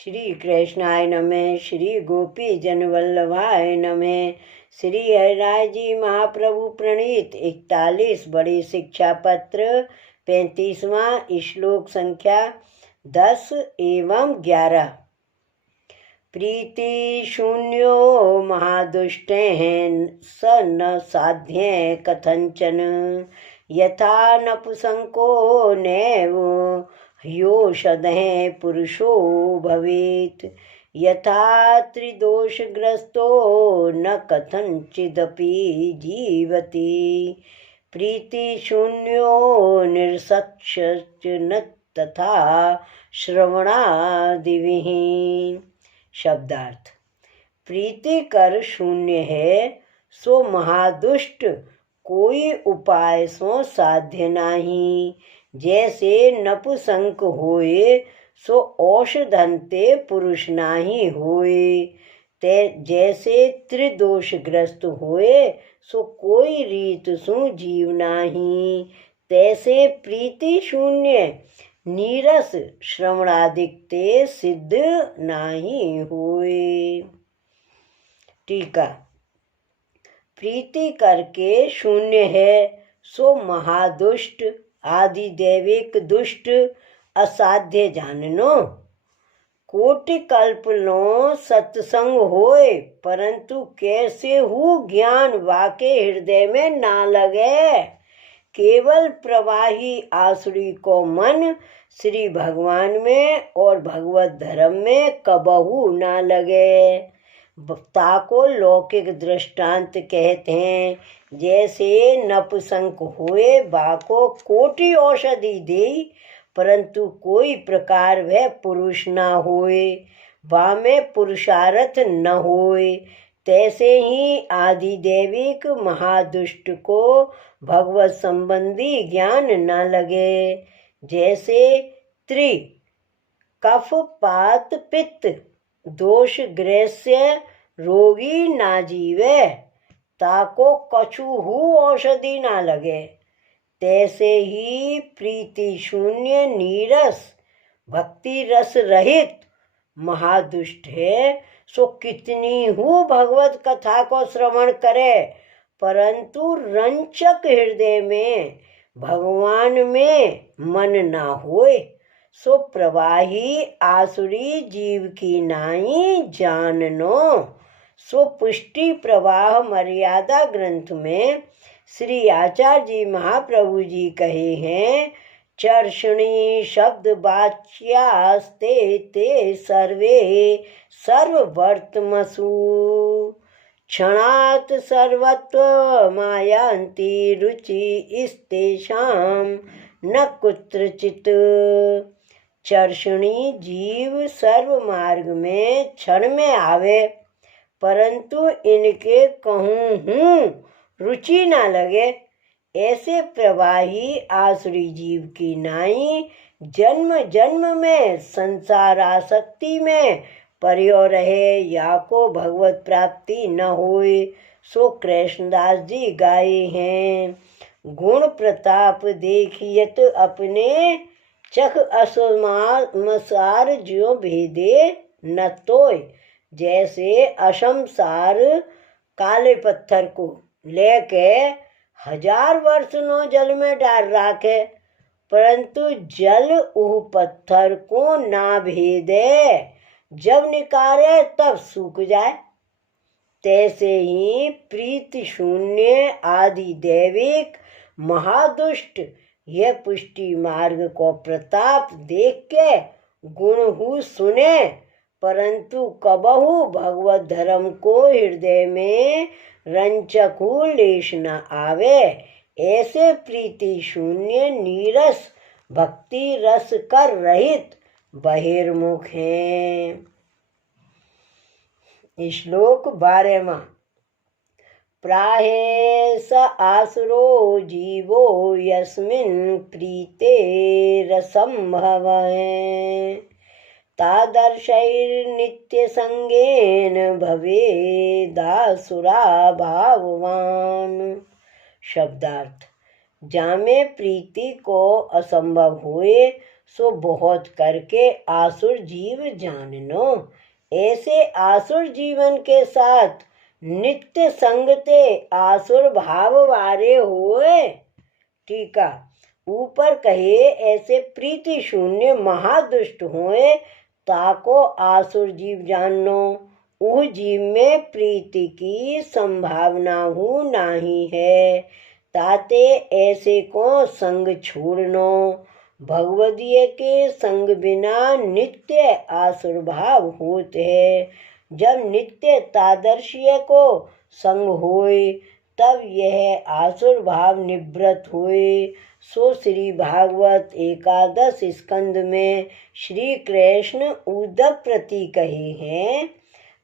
श्री कृष्णाय नमः। श्री गोपी जन वल्लभाय नमः। श्री हरिराय जी महाप्रभु प्रणीत 41 बड़ी शिक्षा पत्र 35वां श्लोक संख्या 10 एवं 11। प्रीति शून्यो महादुष्टेः स न साध्य कथंचन यथा नपुंसको नैव ह्योषधः पुरुषो भवेत् यथा त्रिदोषग्रस्तो न कथंचिदपि जीवति। प्रीति शून्यो निरसक्ष न तथा श्रवणादिभिः। शब्दार्थ। प्रीति कर शून्य है सो महादुष्ट कोई उपाय सो साध्य नहीं। जैसे नपुंसक होए सो औषधंते पुरुष नाही होए। ते जैसे त्रिदोषग्रस्त होए सो कोई रीत सु जीव नाही। तैसे प्रीति शून्य नीरस श्रवणादिकते सिद्ध नाही होए। टीका। प्रीति करके शून्य है सो महादुष्ट आदि दैविक दुष्ट असाध्य जाननो। कोटि कल्प लो सत्संग होए परंतु कैसे हु ज्ञान वाके हृदय में ना लगे। केवल प्रवाही आसुरी को मन श्री भगवान में और भगवत धर्म में कबहू ना लगे। ताको लौकिक दृष्टांत कहते हैं। जैसे नपुंसक हुए बाको कोटि औषधि दे परंतु कोई प्रकार वह पुरुष न होए, बा में पुरुषार्थ न होए। तैसे ही आदि दैविक महादुष्ट को भगवत संबंधी ज्ञान न लगे। जैसे त्रि कफ पात पित्त दोष ग्रस्य रोगी ना जीवे ताको कछुहु औषधि ना लगे। तैसे ही प्रीति शून्य नीरस भक्ति रस रहित महादुष्ट है सो कितनी हु भगवत कथा को श्रवण करे परंतु रंचक हृदय में भगवान में मन ना होए सो प्रवाही आसुरी जीव की नाई जाननो। सो पुष्टि प्रवाह मर्यादा ग्रंथ में श्री आचार्य जी महाप्रभु जी कहे हैं। चर्षणी शब्द वाच्यास्ते ते सर्वे सर्ववर्तमसु क्षणात् सर्वत्व मायांति रुचि इस्तेषां न कुत्रचित्। चर्षणी जीव सर्व मार्ग में क्षण में आवे परंतु इनके कहूँ हूँ रुचि ना लगे। ऐसे प्रवाही आसुरी जीव की नाई जन्म जन्म में संसार आसक्ति में पर्यो रहे या को भगवत प्राप्ति न होए। सो कृष्णदास जी गाये हैं। गुण प्रताप देखियत अपने चख असमासार ज्यों भेदे न तोय। जैसे अशमसार काले पत्थर को लेके 1000 वर्ष नो जल में डाल राखे परंतु जल उह पत्थर को ना भेदे, जब निकाले तब सूख जाए। तैसे ही प्रीति शून्य आदि दैविक महादुष्ट यह पुष्टि मार्ग को प्रताप देख के गुण हु सुने परंतु कबहू भगवत धर्म को हृदय में रंचक हु लेश न आवे। ऐसे प्रीति शून्य नीरस भक्ति रस कर रहित बहिर्मुख हैं। श्लोक 12वां। प्राहे स आसुरो जीवो यस्मिन् प्रीते रसंभवः तादर्शैर्नित्य संगेन भवेदासुरा भाववान। शब्दार्थ। जामे प्रीति को असंभव हुए सो बहुत करके आसुर जीव जानो। ऐसे आसुर जीवन के साथ नित्य संगते आसुर भाव वारे होए। टीका। ऊपर कहे ऐसे प्रीति शून्य महादुष्ट होए ताको आसुर जीव जानो। उह जीव में प्रीति की संभावना हो नहीं है, ताते ऐसे को संग छोड़नो। भगवदीय के संग बिना नित्य आसुर भाव होते है। जब नित्य तादर्शीय को संग होए तब यह आसुर भाव निवृत्त होए। सो श्री भागवत 11 स्कंद में श्री कृष्ण उद्धव प्रति कहे हैं,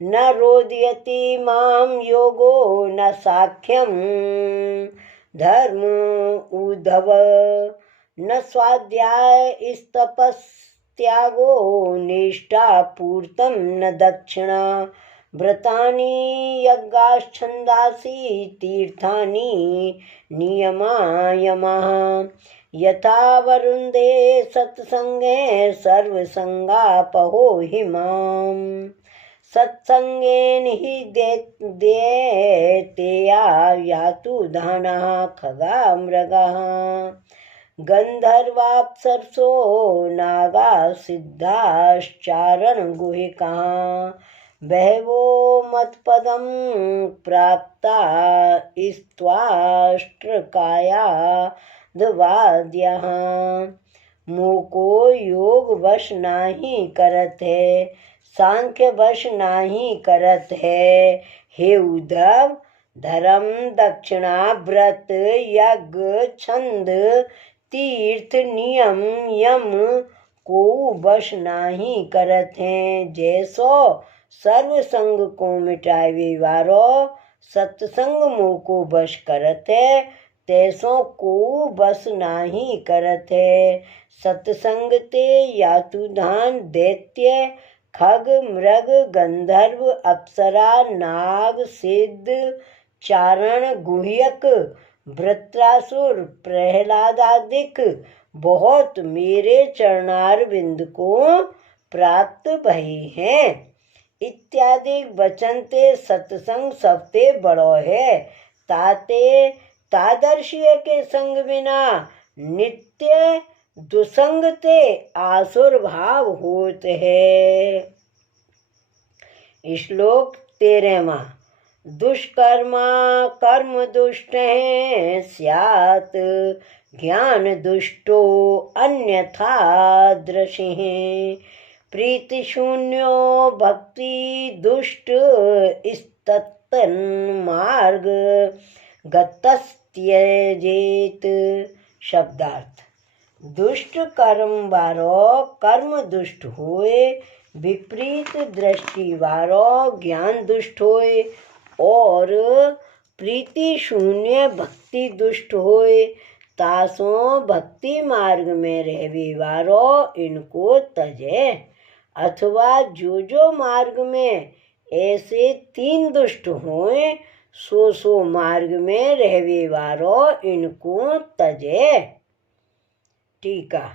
न रोदयति माम योगो न साख्यम धर्म उद्धव, न स्वाध्याय तपस्त्यागो निष्ठा पूर्तम न दक्षिणा, व्रतानि यज्ञाश्छन्दासि तीर्थानि नियमायमः, यथा वरुन्धे सत्संगे सर्वसंगापहो हिमाम्, सत्संगेन हि देतेया यातु धानः खगा मृगः, गंधर्वाप्सरसो नागा सिद्धाश्चारण गुहिकाः, बहवो मत्पदं प्राप्ता स्त्वाष्ट्रकाया द्वाद्यः, मोको योग वश नाही करत है, सांख्य वश नाही करत है। हे उद्धव, धर्म दक्षिणा व्रत यज्ञ छंद तीर्थ नियम यम को वश नाही करत हैं। जैसो सर्व संग को मिटावे वारो सत्संग मोको वश करत है, तैसो को बस नाही करत है। सत्संग ते यातुधान दैत्य खग मृग गंधर्व अप्सरा नाग सिद्ध चारण गुह्यक वृत्रासुर प्रहलादादिक बहुत मेरे चरणार बिंद को प्राप्त भई हैं। इत्यादि वचन ते सत्संग सबते बड़ो है, ताते तादर्शीय के संग बिना नित्य दुसंग ते आसुर भाव होत है। श्लोक 13वां। दुष्कर्मा कर्म दुष्ट है स्यात्, ज्ञान दुष्टो अन्यथा दृशि, प्रीति शून्यो भक्ति दुष्ट स्तत्तन मार्ग गतस्त्यजेत। शब्दार्थ। दुष्ट कर्म वारो कर्म दुष्ट होए, विपरीत दृष्टि वारो ज्ञान दुष्ट होए, और प्रीति शून्य भक्ति दुष्ट होए। तासो भक्ति मार्ग में रहवे वारो इनको तजे। अथवा जो मार्ग में ऐसे 3 दुष्ट होए, सो मार्ग में रहवे वारो इनको तजे। टीका।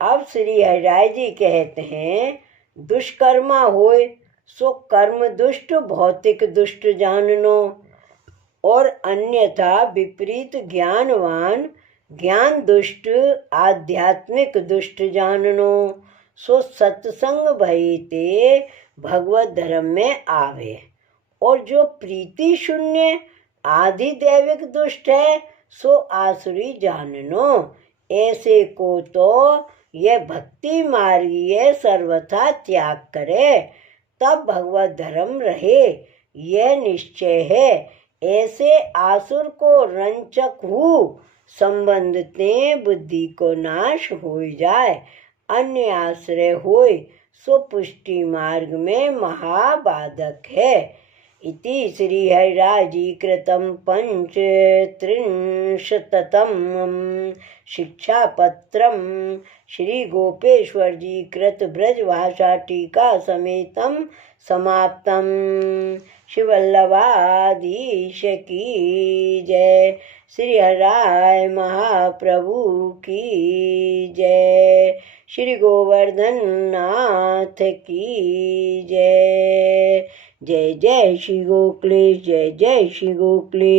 अब श्री हरिराय जी कहते हैं, दुष्कर्मा होए सो कर्म दुष्ट भौतिक दुष्ट जाननो, और अन्यथा विपरीत ज्ञानवान ज्ञान दुष्ट आध्यात्मिक दुष्ट जाननो। सो सत्संग भई ते भगवत धर्म में आवे। और जो प्रीति शून्य आदि दैविक दुष्ट है, सो आसुरी जाननो। ऐसे को तो यह भक्ति मार्गीय सर्वथा त्याग करे, तब भगवत धर्म रहे, यह निश्चय है। ऐसे आसुर को रंचक हु संबंधते बुद्धि को नाश हो जाए, अन्य आश्रय होय, सो पुष्टि मार्ग में महाबाधक है। इति श्रीहरिराजीकृतं पंचत्रिंशत्तमं शिक्षापत्रं श्रीगोपेश्वरजी कृत ब्रजभाषा टीका समेतं समाप्तम्। श्री वल्लभाधीश की जय। श्री हराय महाप्रभु की जय। श्री गोवर्धन नाथ की जय। जय जय श्री गोखले, जय जय श्री गोखले।